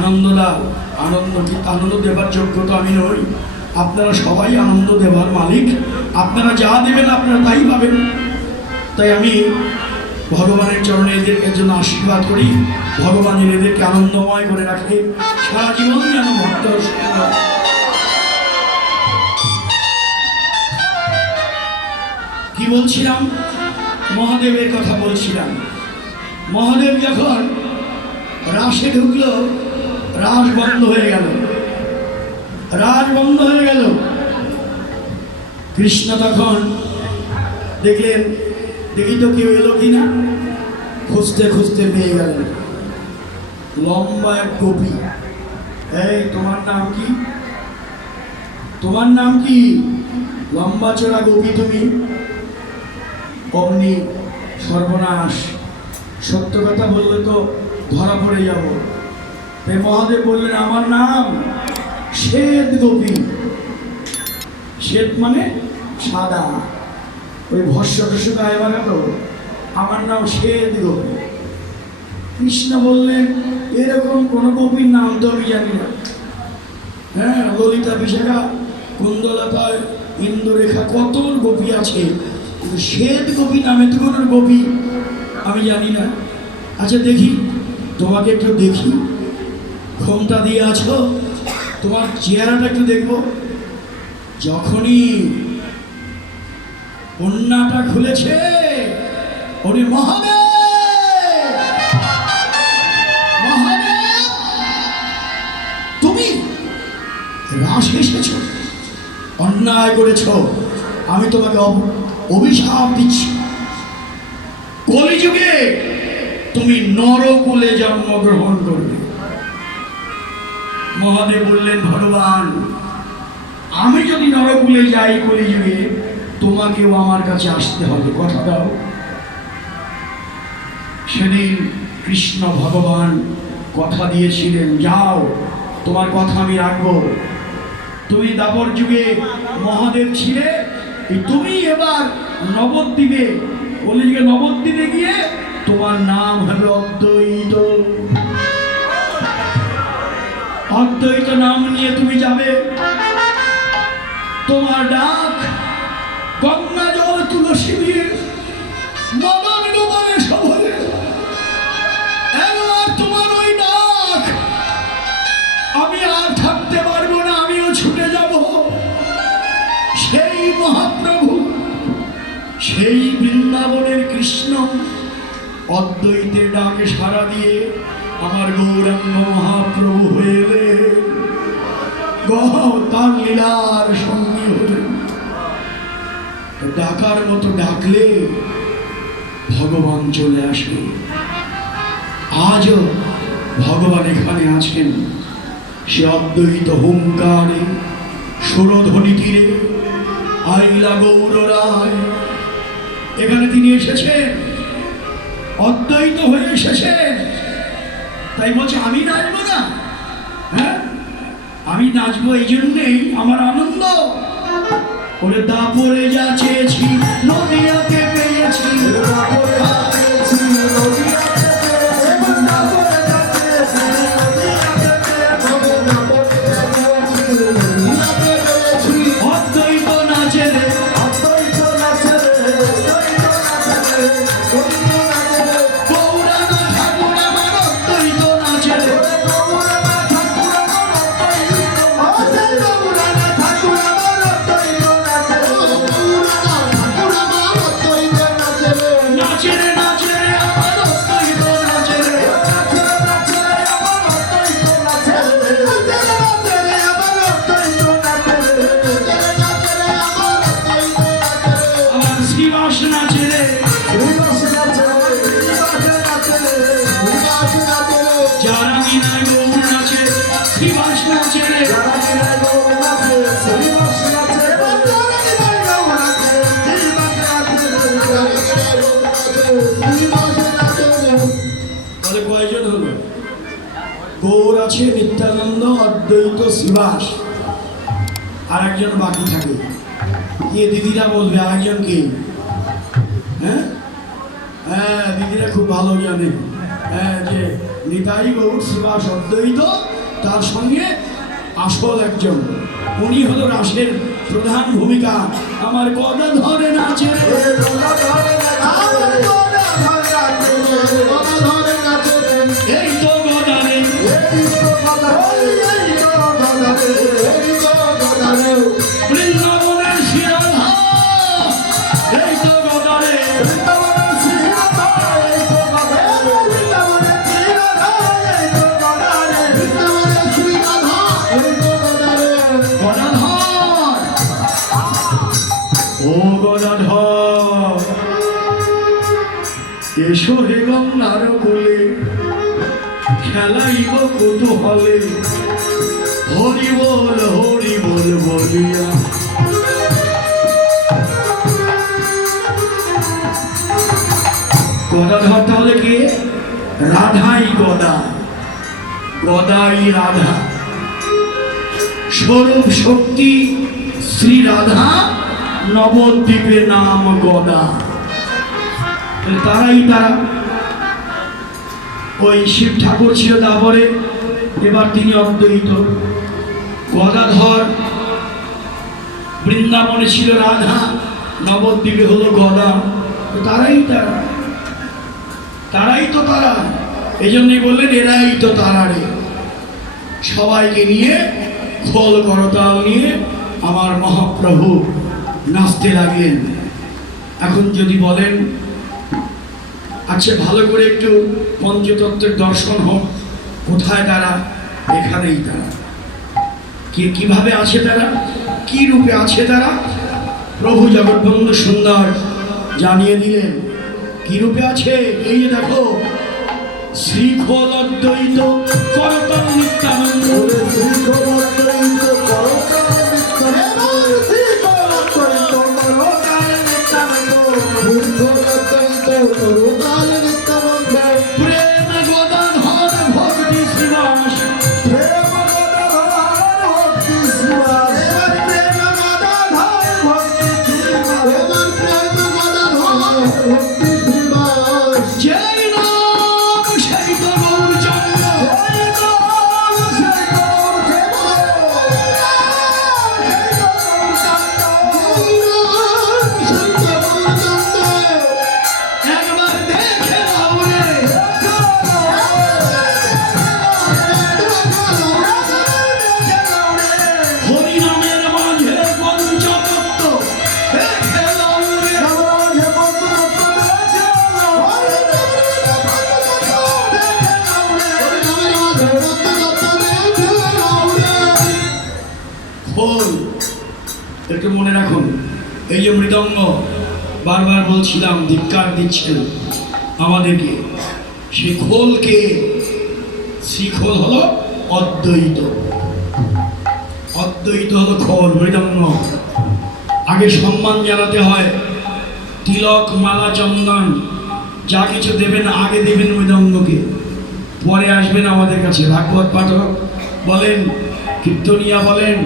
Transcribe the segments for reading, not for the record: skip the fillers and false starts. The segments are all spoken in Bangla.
আনন্দ দাও। আনন্দ দেবার যোগ্য তো আমি নই, আপনারা সবাই আনন্দ দেবার মালিক। আপনারা যা দেবেন আপনারা তাই পাবেন। তাই আমি ভগবানের চরণে এদেরকে জন্য আশীর্বাদ করি, ভগবান এদেরকে আনন্দময় করে রাখে, সারা জীবন যেন ভক্ত। কি বলছিলাম? মহাদেবের কথা বলছিলাম। মহাদেব যখন রাসে ঢুকলো, রাস বন্ধ হয়ে গেল, রাস বন্ধ হয়ে গেল। কৃষ্ণ তখন দেখলেন, দেখি তো কেউ এলো কিনা, খুঁজতে খুঁজতে পেয়ে গেলেন লম্বা এক গোপী। এই তোমার নাম কি? তোমার নাম কি? লম্বা চড়া গোপী তুমি। অমনি সর্বনাশ, সত্য কথা বললে তো ধরা পড়ে যাব। তাই মহাদেব বললেন, আমার নাম শ্বেত গোপী। শ্বেত মানে সাদা, ওই ভস্য টস্য গায়ে বানাতো, আমার নাম শ্বেত গোপী। কৃষ্ণ বললেন, এরকম কোন গোপীর নাম তো আমি জানি না। হ্যাঁ, ললিতা, বিশাখা, কুন্দলতা, ইন্দুরেখা, কত গোপী আছে, কিন্তু শ্বেত গোপী নামে তো কোনো গোপী আমি জানি না। আচ্ছা দেখি, তোমাকে একটু দেখি, ঘোমটা দিয়ে আছো, তোমার চেহারাটা একটু দেখবো। যখনই কন্যাটা খুলেছে, ওরে মহাদেব, মহাদেব তুমি রাস এসেছ, অন্যায় করেছ, আমি তোমাকে অভিশাপ দিচ্ছি, কলিযুগে তুমি নরকুলে জন্মগ্রহণ করবে। মহাদেব বললেন, ভগবান আমি যদি নরকুলে যাই কলিযুগে, তোমাকেও আমার কাছে আসতে হবে, কথা দাও। সেদিন কৃষ্ণ ভগবান কথা দিয়েছিলেন, যাও তোমার কথা আমি রাখবো। তুমি দাপর যুগে মহাদেব ছিলে, তুমি এবার নবদ্বীপে, কলিযুগে নবদ্বীপে গিয়ে তোমার নাম হবে অদ্বৈত। অদ্বৈত নাম নিয়ে তুমি যাবে, তোমার ডাক গঙ্গা জল তুলসী দিয়ে মদন গোপালে সভরে, একবার তোমার ওই ডাক আমি আর থাকতে পারবো না, আমিও ছুটে যাব। সেই মহাপ্রভু, সেই বৃন্দাবনের কৃষ্ণ অদ্বৈতের ডাকে সাড়া দিয়ে আমার গৌরাঙ্গ মহাপ্রভু হয়ে এলেন, তার লীলার সঙ্গী হলেন। ডাকার মতো ডাকলে ভগবান চলে আসে। আজও ভগবান এখানে আছেন, সে অদ্বৈত হুঙ্কারে, সুরধ্বনি তীরে আইলা গৌর রায়, এখানে তিনি এসেছেন, অদ্বৈত হয়ে এসেছেন। তাই বলছে আমি নাচবো না? হ্যাঁ, আমি নাচবো এই জন্যেই আমার আনন্দ। ওরে দাপরে যা চেয়েছি নদিয়াকে পেয়েছি, অদ্বৈত নাচে রে, অদ্বৈত নাচে রে, গৌরাঙ্গ ঠাকুর আমার অদ্বৈত নাচে রে, নাচে রে নাচে রে আমার অদ্বৈত নাচে রে, আমার শ্রীবাস নাচে রে, যারা মিনায় গৌর নাচে, শ্রীবাস নাচে রে, তাহলে কয়জন হলো? গৌর আছে, নিত্যানন্দ, অদ্বৈত, শ্রীবাস, আর একজন বাকি থাকে। কে দিদিরা বলবে আরেকজন কে? হ্যাঁ হ্যাঁ, দিদিরা খুব ভালো জানে। হ্যাঁ, যে নিতাই গৌর শ্রীবাস অদ্বৈত, তার সঙ্গে আসল একজন, উনি হলো রাসের প্রধান ভূমিকা। আমার গদা ধরে নাচে রে, আমার গদা ধরে নাচে রে, গদা ধরে নাচে রে, এই তো গদা রে, এই তো গদা রে, এই তো গদা রে, এই তো গদা রে, বৃন্দাবনের শ্রীরাধা, এই তো গদা রে, বৃন্দাবনের শ্রীরাধা, এই তো গদা রে, বৃন্দাবনের শ্রীরাধা, এই তো গদা রে, বৃন্দাবনের শ্রীরাধা, এই তো গদা রে, গদাধর, ও গদাধর, এসো হে গঙ্গার কোলে, খেলাইব কৌতূহলে, হরি বল বলিয়া। গদাধর তাহলে কে? রাধাই গদা, গদাই রাধা, স্বরূপ শক্তি শ্রী রাধা, নবদ্বীপের নাম গদা। তারাই তারা। ওই শিব ঠাকুর ছিল তারপরে, এবার তিনি অদ্বৈত। গদাধর, বৃন্দাবনে ছিল রাধা, নবদ্বীপে হলো গদা। তারাই তারা, তারাই তো তারা। এই জন্যই বললেন এরাই তো তারা রে। সবাইকে নিয়ে খোল করতাল নিয়ে আমার মহাপ্রভু নাচতে লাগলেন। এখন যদি বলেন আচ্ছা ভালো করে একটু পঞ্চতত্ত্বের দর্শন হোক, কোথায় তারা? এখানেই তারা। কিভাবে আছে তারা, কি রূপে আছে তারা? প্রভু জগৎবন্ধু সুন্দর জানিয়ে দিলেন কি রূপে আছে। এই যে দেখো, শ্রীখোল অদ্বৈত করতাল নিত্যানন্দ, শ্রীখোল অদ্বৈত করতাল নিত্যানন্দ, শ্রীখোল অদ্বৈত করতাল নিত্যানন্দ, শ্রীখোল অদ্বৈত করতাল নিত্যানন্দ, প্রেম গদাধর ভক্তি শ্রীবাস, প্রেম গদাধর ভক্তি শ্রীবাস, প্রেম গদাধর ভক্তি শ্রীবাস, প্রেম গদাধর ভক্তি শ্রীবাস, জয় নাম সেই তো গৌরচন্দ্র, জয় নাম সেই তো একবার দেখে নাও রে, হরি নামের মাঝে পঞ্চতত্ত্ব দেখে নাও রে, মাঝে পঞ্চতত্ত্ব দেখে নাও, হরি নামের মাঝে পঞ্চতত্ত্ব দেখে নাও রে। খোল একটু মনে রাখুন। এই যে মৃদঙ্গ, বারবার বলছিলাম ধিক্কার দিচ্ছেন আমাদেরকে, সে খোলকে, শ্রীখোল হলো অদ্বৈত, অদ্বৈত হলো খোল, মৃদঙ্গ। আগে সম্মান জানাতে হয়, তিলক মালা চন্দন যা কিছু দেবেন আগে দেবেন মৃদঙ্গকে, পরে আসবেন আমাদের কাছে। ভাগবত পাঠক বলেন, কীর্তনিয়া বলেন,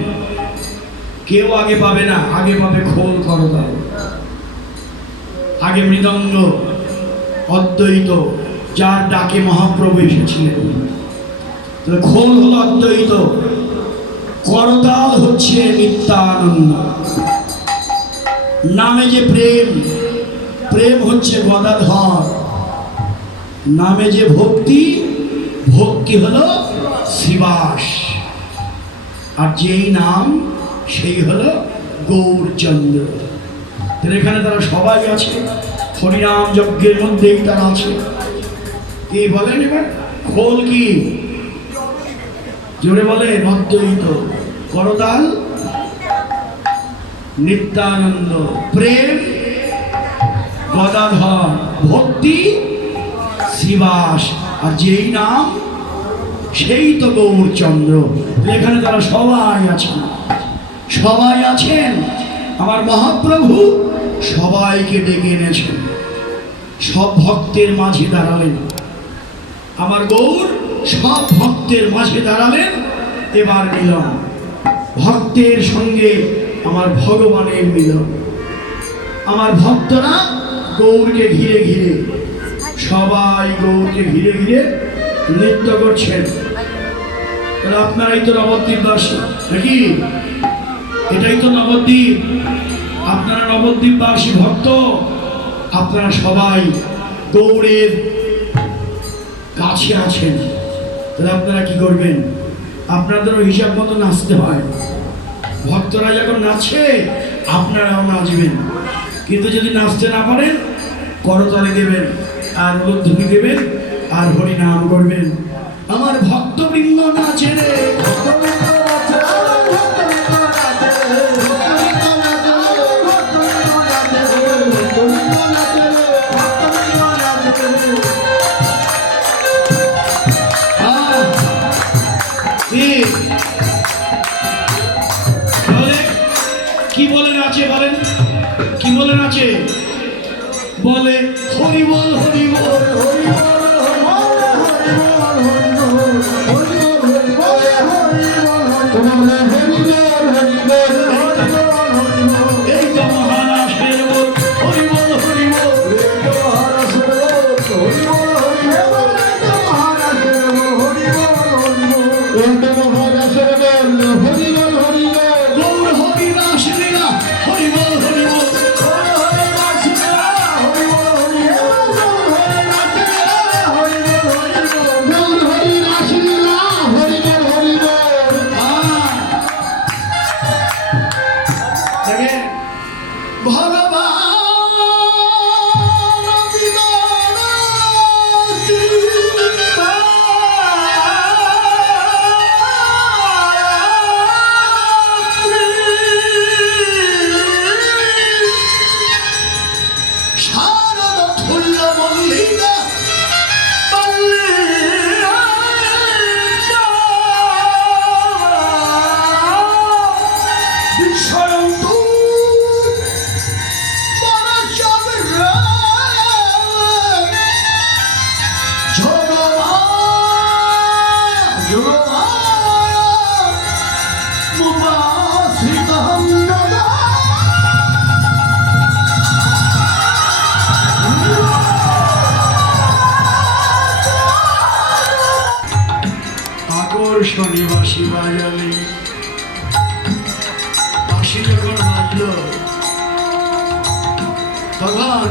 কেউ আগে পাবে না, আগে পাবে খোল করতাল, আগে মৃদঙ্গ। অদ্বৈত যার ডাকে মহাপ্রভু এসেছিলেন। খোল হলো অদ্বৈত, করতাল হচ্ছে নিত্যানন্দ। নামে যে প্রেম, প্রেম হচ্ছে গদাধর। নামে যে ভক্তি, ভক্তি হলো শ্রীবাস। আর যেই নাম সেই হলো গৌরচন্দ্র। এখানে তারা সবাই আছে, হরিনাম যজ্ঞের মধ্যেই তারা আছে। কি বলেন এবার? খোল কি? জোরে বলেন, অদ্বৈত, করতাল নিত্যানন্দ, প্রেম গদাধর, ভক্তি শ্রীবাস। আর যেই নাম সেই তো গৌরচন্দ্র। এখানে তারা সবাই আছেন, সবাই আছেন। আমার মহাপ্রভু সবাইকে ডেকে এনেছেন, সব ভক্তের মাঝে দাঁড়ালেন। আমার গৌর সব ভক্তের মাঝে দাঁড়ালেন। এবার মিলন, ভক্তের সঙ্গে আমার ভগবানের মিলন। আমার ভক্তরা গৌরকে ঘিরে ঘিরে, সবাই গৌরকে ঘিরে ঘিরে নৃত্য করছেন, তাহলে আপনারাই তো নবদ্বীপবাসী নাকি? এটাই তো নবদ্বীপ, আপনারা নবদ্বীপবাসী ভক্ত। আপনারা সবাই গৌড়ের কাছে আছেন, তাহলে আপনারা কি করবেন? আপনাদেরও হিসাব মতো নাচতে হয়। ভক্তরা যখন নাচে আপনারাও নাচবেন, কিন্তু যদি নাচতে না পারেন করতালি দেবেন আর উলুধ্বনি দেবেন আর হরিনাম করবেন। আমার ভক্তবৃন্দ নাচে রে, কি বলে নাচে বলেন? কি বলে নাচে? বলে হরি বল হরি বল হরি বল। এই তো মহারাষ্ট্রের বল হরি বল হরি বল। গৌর হরি রাস লীলা হরি বল হরি বল। শনিবাসী বাজালে বাঁশি যখন বাজলো তখন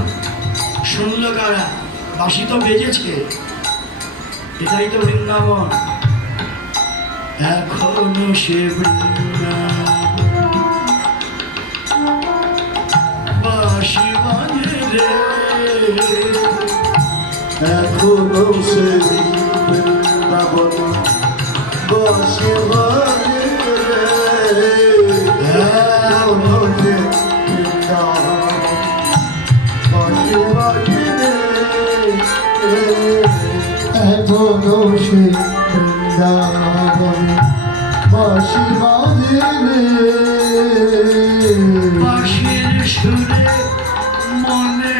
শুনলো কারা? বাঁশি তো বেজেছে, এটাই তো বৃন্দাবন। এখনো সে বাঁশি বাজে রে, এখনো সে বৃন্দাবন বাঁশি বাজে রে, এখনো সে বৃন্দাবন বাঁশি বাজে রে, এখনো সে বৃন্দাবন বাঁশি বাজে রে। বাঁশির সুরে মনে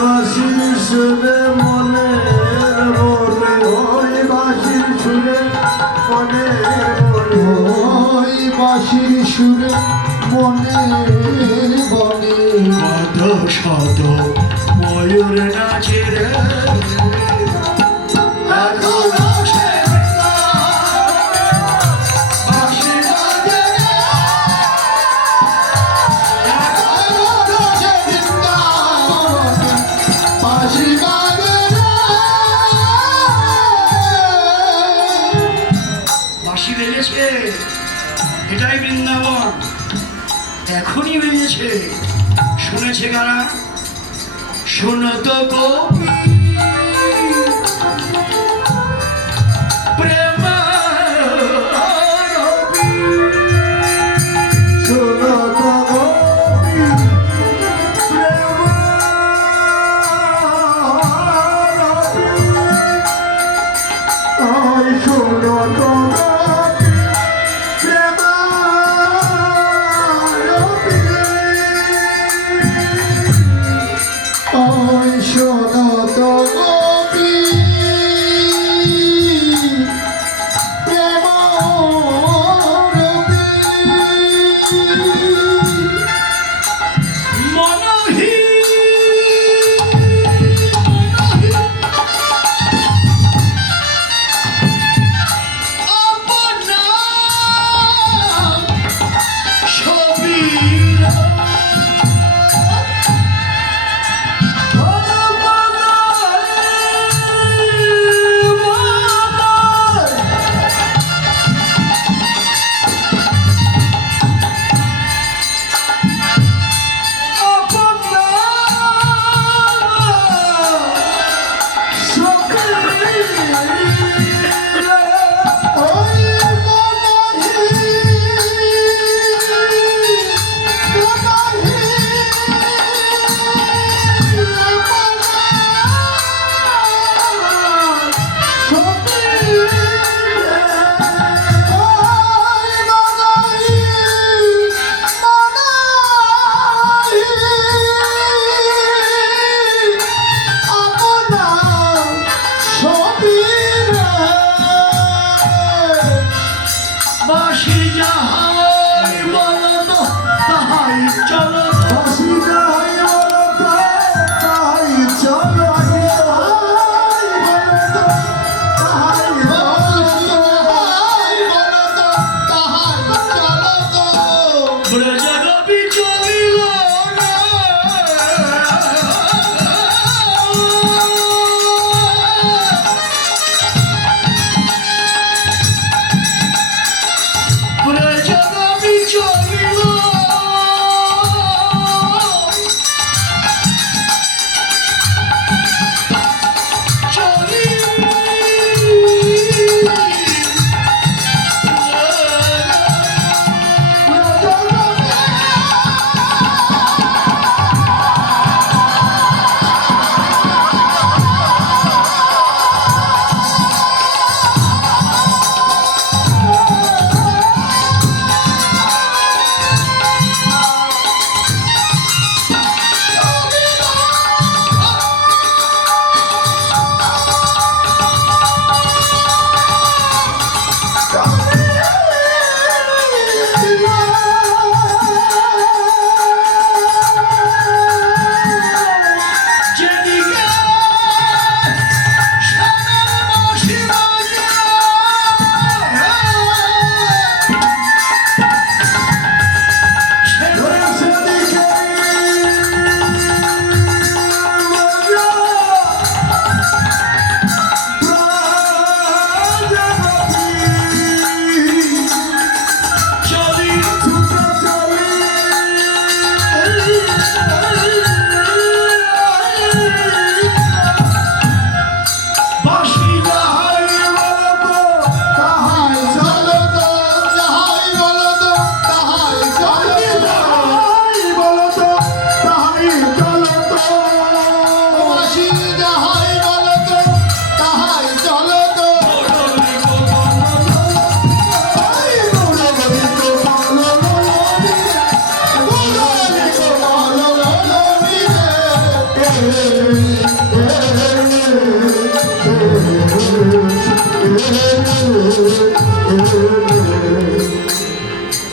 বাঁশির সুরে মনে বলে, ওই বাঁশির সুরে মনে বলে, ওই বাঁশির সুরে মনে বলে, কত শত ময়ূর নাচে রে। এখনো সে বাঁশি বাজে রে, এখনো সে বৃন্দাবন বাঁশি বাজে রে। বাঁশি বেজেছে, এটাই বৃন্দাবন, এখনই বেজেছে। শুনেছে কারা? শুনত গোপী প্রেম রবি, শুনত গোপী প্রেম রবি, ওই শুনত গোপী প্রেম রবি, ওই শুনত গোপী প্রেম রবি। মনহি মনহি চলো বাসি যাহাই বলো তো তাহাই চলো ব্রজগোপী চলিল না। ব্রজগোপী চলিল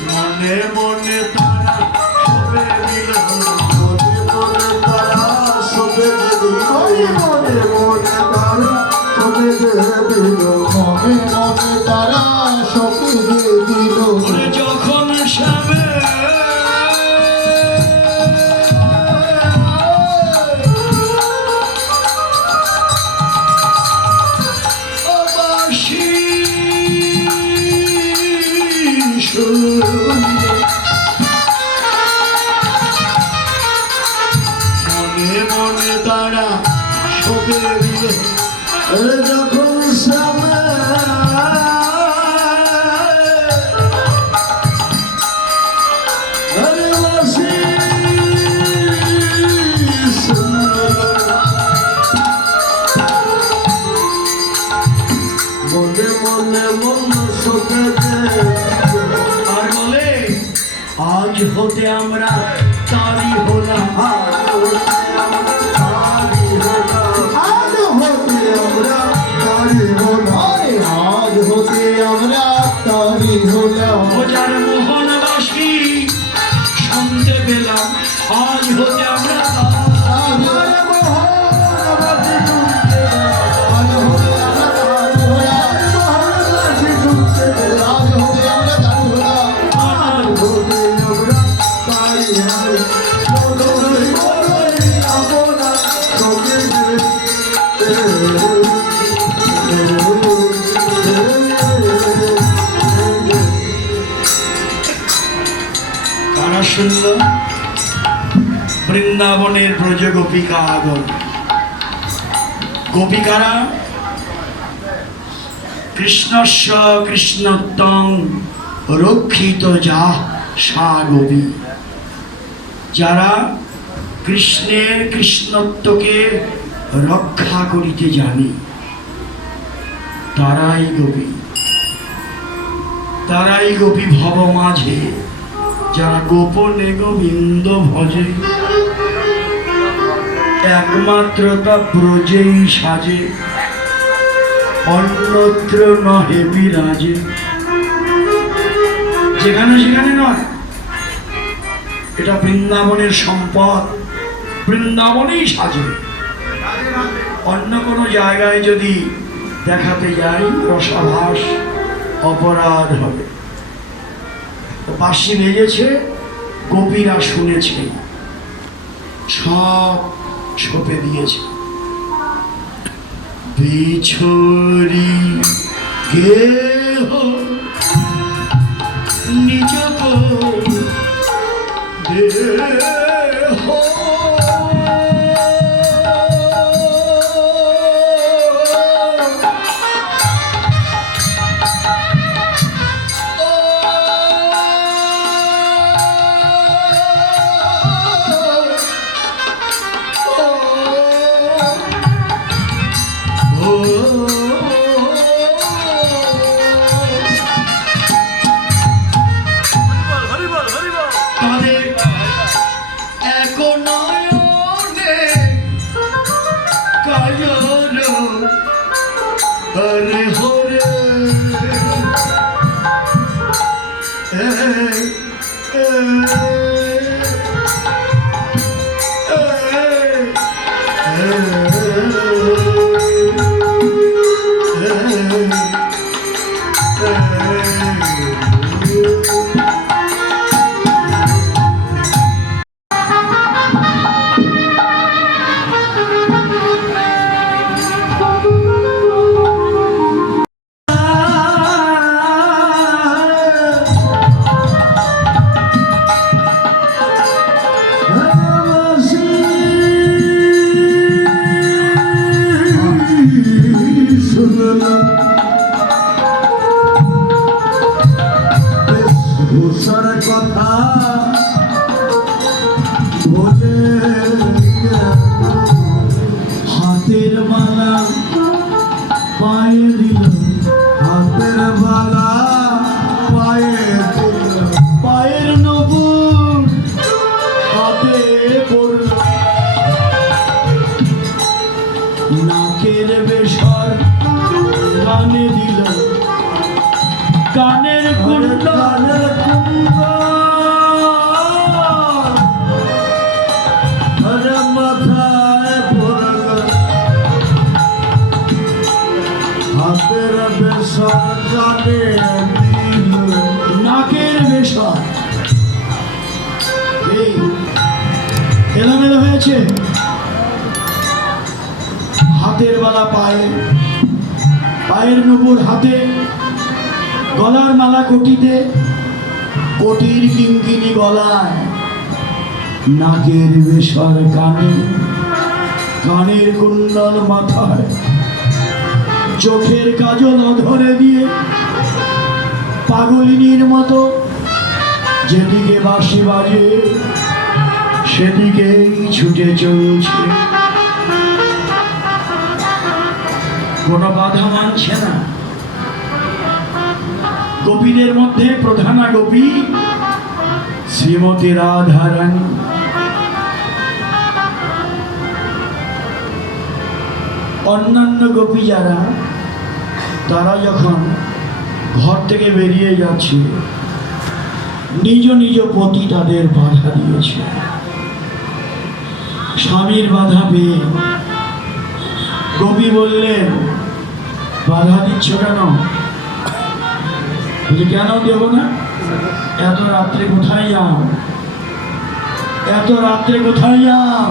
মনে মনে তারা সবে দিল মনে মনে তারা সবে দিল মনে মনে তারা সবে দিল মনে মনে তারা সবে দিল ওরে যখন শ্যামে বাঁশি মনে মনে তারা সবে দিল যখন শ্যামে আরে বাসি মনে মনে মন শোকে আর বলে আজ হতে আমরা তারি হলাম। ওজার মোহনবাসী শুনতে পেলাম আজ হতে আমরা কারা শুনল বৃন্দাবনের ব্রজ গোপিকা আগর। গোপিকারা কৃষ্ণস্য কৃষ্ণত্বং রক্ষিত যা সা গোপী, যারা কৃষ্ণের কৃষ্ণত্বকে রক্ষা করিতে জানে তারাই গোপী। তারাই গোপী ভব মাঝে যারা গোপনে গোবিন্দ ভজে, একমাত্র তা ব্রজেই সাজে, অন্যত্র নহে বিরাজে। যেখানে সেখানে নয়, এটা বৃন্দাবনের সম্পদ, বৃন্দাবনেই সাজবে। অন্য কোনো জায়গায় যদি দেখাতে যাই রসাভাস অপরাধ হবে। বাঁশি বেজেছে, গোপীরা শুনেছে, সব ছোপে দিয়েছে। বিছড়ি গেহ নিজ দেহ কথা বলে হাতের মালা পায়ে দিল, হাতের বালা পায়ে দিল, পায়ের নবুর হাতে পড়ল, নাকের বেসর কানে দিল, কানের কুণ্ডলের মাথায় পড়ল, হাতের বেসর জানে দিল, নাকের বেসর এই এলোমেলো হয়েছে। হাতের বালা পায়ে, পায়ের নবুর হাতে, গলার মালা কোটিতে, কোটির কিঙ্কিনি গলায়, নাকের বেসর কানে, কানের কুণ্ডল মাথায়, চোখের কাজল অধরে দিয়ে পাগলিনীর মতো যেদিকে বাঁশি বাজে সেদিকেই ছুটে চলছে, কোনো বাধা মানছে না। গোপীদের মধ্যে প্রধানা গোপী শ্রীমতী রাধারানী। অন্যান্য গোপী যারা, তারা যখন ঘর থেকে বেরিয়ে যাচ্ছে, নিজ নিজ পতি তাদের বাধা দিয়েছে। স্বামীর বাধা পেয়ে গোপী বললেন, বাধা দিচ্ছ কেন? কেন দেব না? এত রাত্রে কোথায় যাও? এত রাত্রে কোথায় যাও?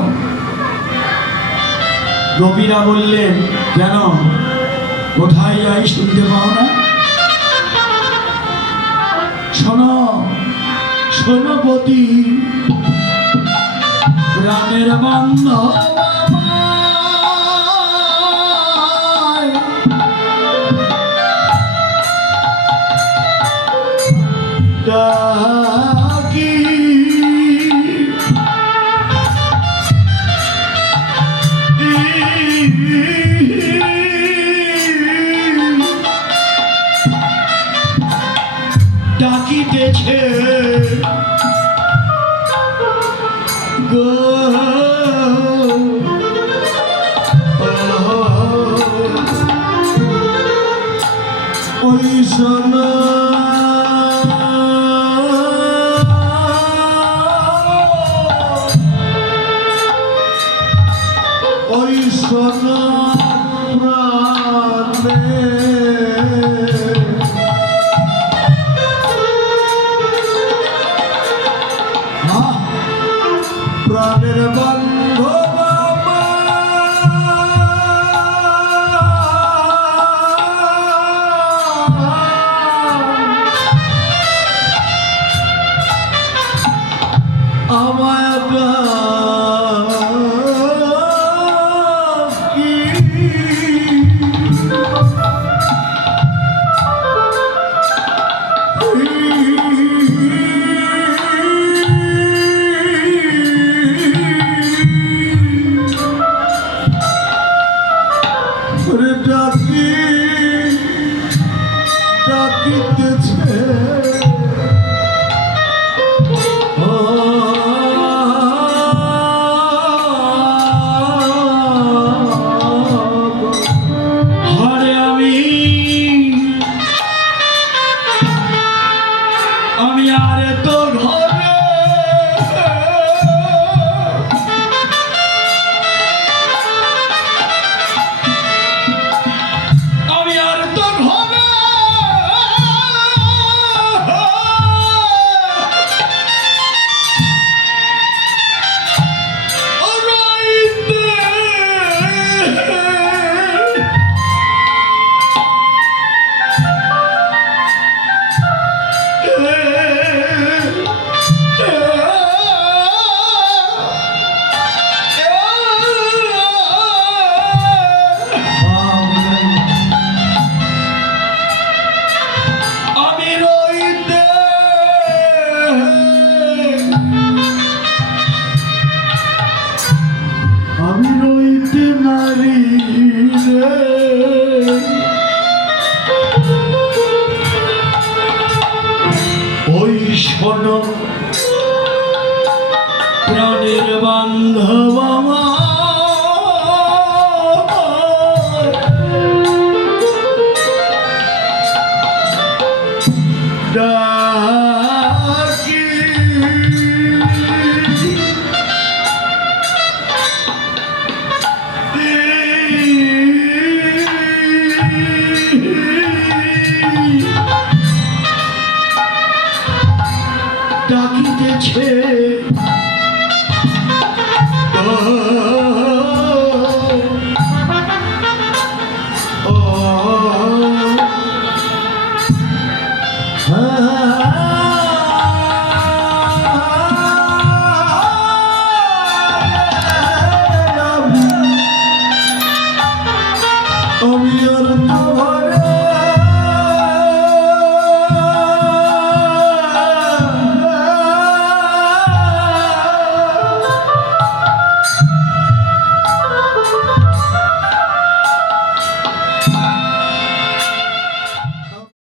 গোপীরা বললেন, কেন কোথায় যাই শুনতে পাও না? শোনো শোনো পতি, প্রাণের বান্ধব ডাকি, ডাকিতেছে গো ওই সোনা আছে